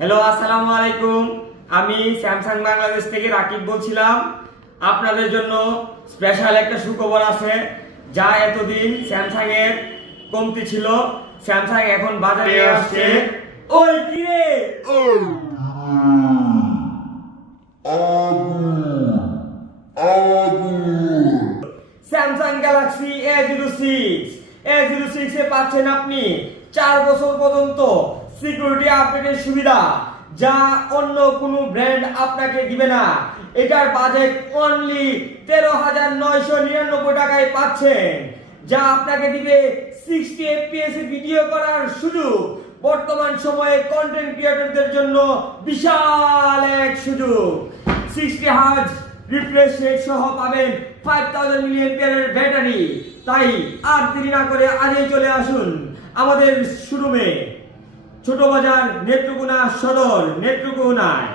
Hello, আসসালামু আলাইকুম। আমি স্যামসাং বাংলাদেশ থেকে রাকিব বলছিলাম। আপনাদের জন্য স্পেশাল একটা সুখবর আছে। যা এতদিন স্যামসাং এর কমতি ছিল, স্যামসাং এখন বাজারে আসছে। ওই কি রে? স্যামসাং গ্যালাক্সি A06 এ পাচ্ছেন আপনি 4 বছর পর্যন্ত সিকিউরিটি আপডেটের সুবিধা, যা অন্য কোনো ব্র্যান্ড আপনাকে দিবে না। এটার বাজেট অনলি 13,999 টাকায় পাচ্ছেন, যা আপনাকে দিবে 60 FPS ভিডিও করার সুযোগ। বর্তমান সময়ে কন্টেন্ট ক্রিয়েটরদের জন্য বিশাল এক সুযোগ। 60 হার্জ রিফ্রেশ রেট সহ পাবেন 5000 mAh এর ব্যাটারি। তাই আর দেরি না করে আজই চলে আসুন আমাদের শোরুমে, ছোট বাজার, নেত্রকোনা সদর, নেত্রকোনায়।